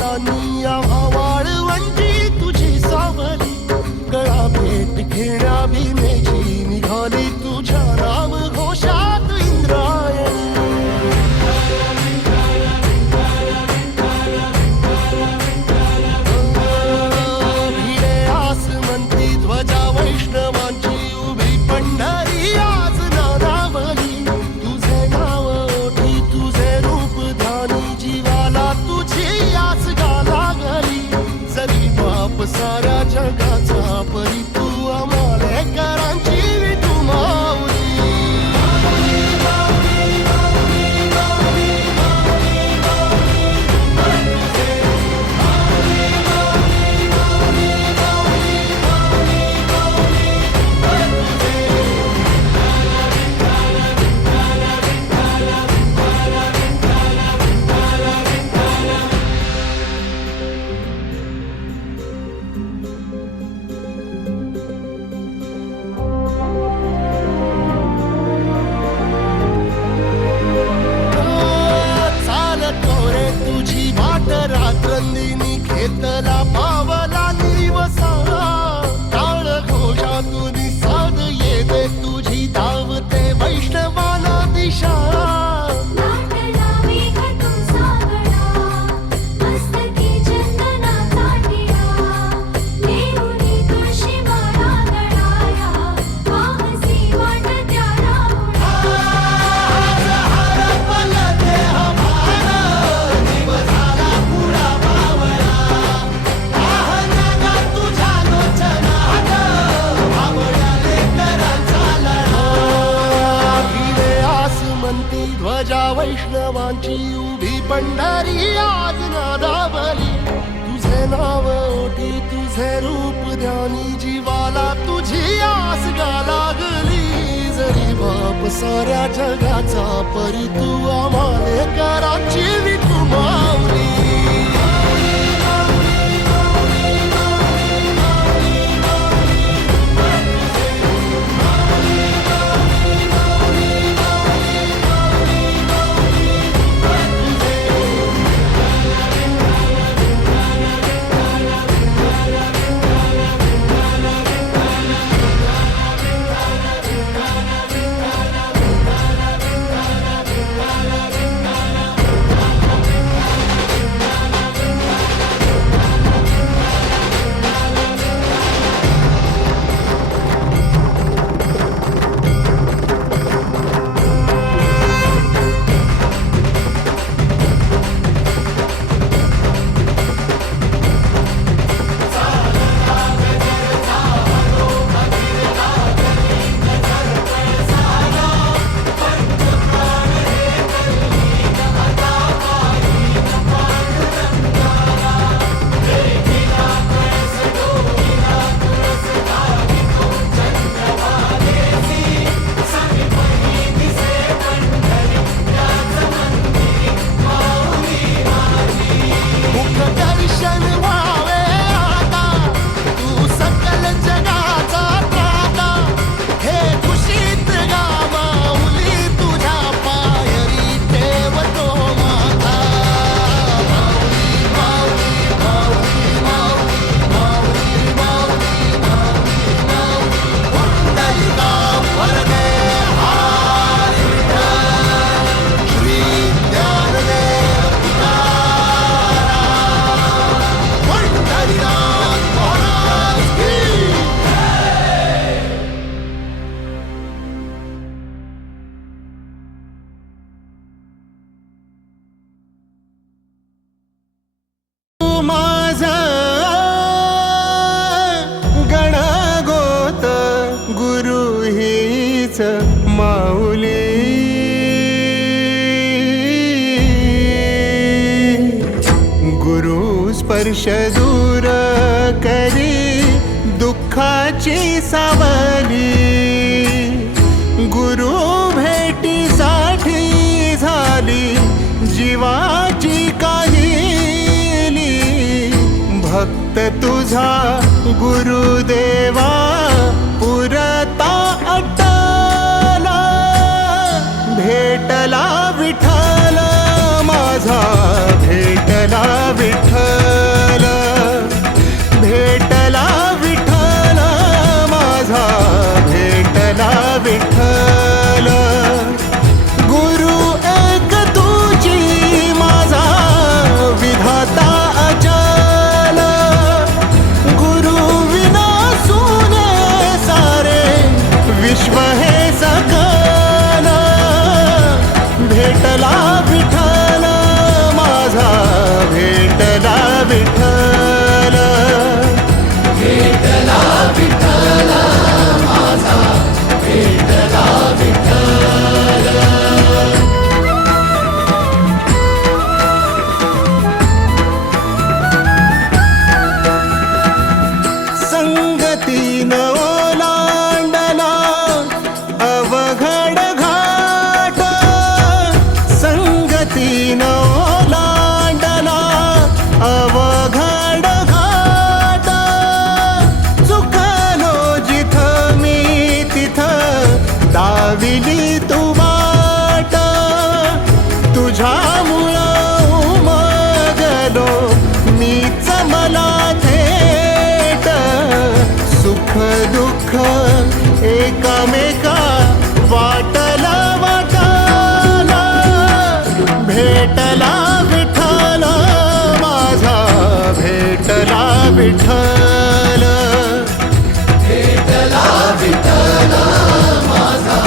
फुलांनी आम्हा वाळवंटी तुझी सावली, गळा भेट घेण्या भीमेची निघाली तुझ्या नाम घोषात इंद्रायणी. भिडे आसमंती ध्वजा वैष्णवांची उभी पंढरी आज नादावली, तुझे नाव ओठी तुझे रूप ध्यानी जीवाला तुझी आस गा लागली. जरी बाप साऱ्या जगाचा परी तू आमालेकरांची विठू माऊली. तुझी वाट रात्रंदिनी घेतला पावला निवसा, टाळ घोषातून साध येते तुझी धावते वैष्णवाला दिशा. ध्वजा वैष्णवांची उभी पंढरी आज नादावली, तुझे नाव ओठी तुझे रूप ध्यानी जीवाला तुझी आस गा लागली. जरी बाप साऱ्या जगाचा परी तू आमालेकरांची विठू माऊली. माऊली गुरु स्पर्श दूर करी दुःखाची सावली, गुरु भेटीसाठी झाली जीवाची काहिली. भक्त तुझा गुरुदेवा पुरता अटला, भेटला विठ्ठल माझा भेटला विठ्ठल. अवघड घाट चुकलो जिथं मी तिथं दाविली तू वाट तुझ्यामुळं उमगलो मीच मला थेट सुख दुःख एकामेका वाटला वाटाला भेटला विठ्ठल माझा भेटला विठ्ठल भेटला विठ्ठल माझा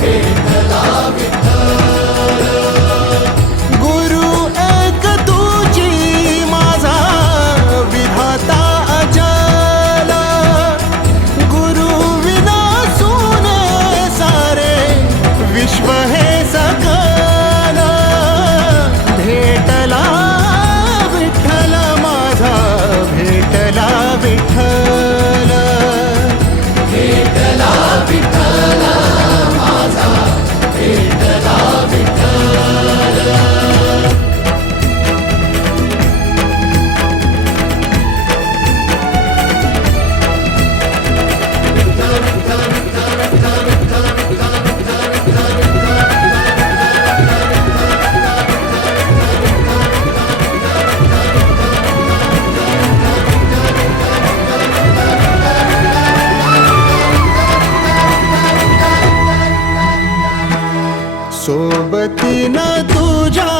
भेटला विठ्ठल गुरु एक तुझी माझा विधाता अजल गुरु विना सुने सारे विश्व हे सकल भेटला विठ्ठल माझा भेटला विठ्ठल भेटला विठ्ठल माझा भेटला विठ्ठल सोबतीनं तुझ्या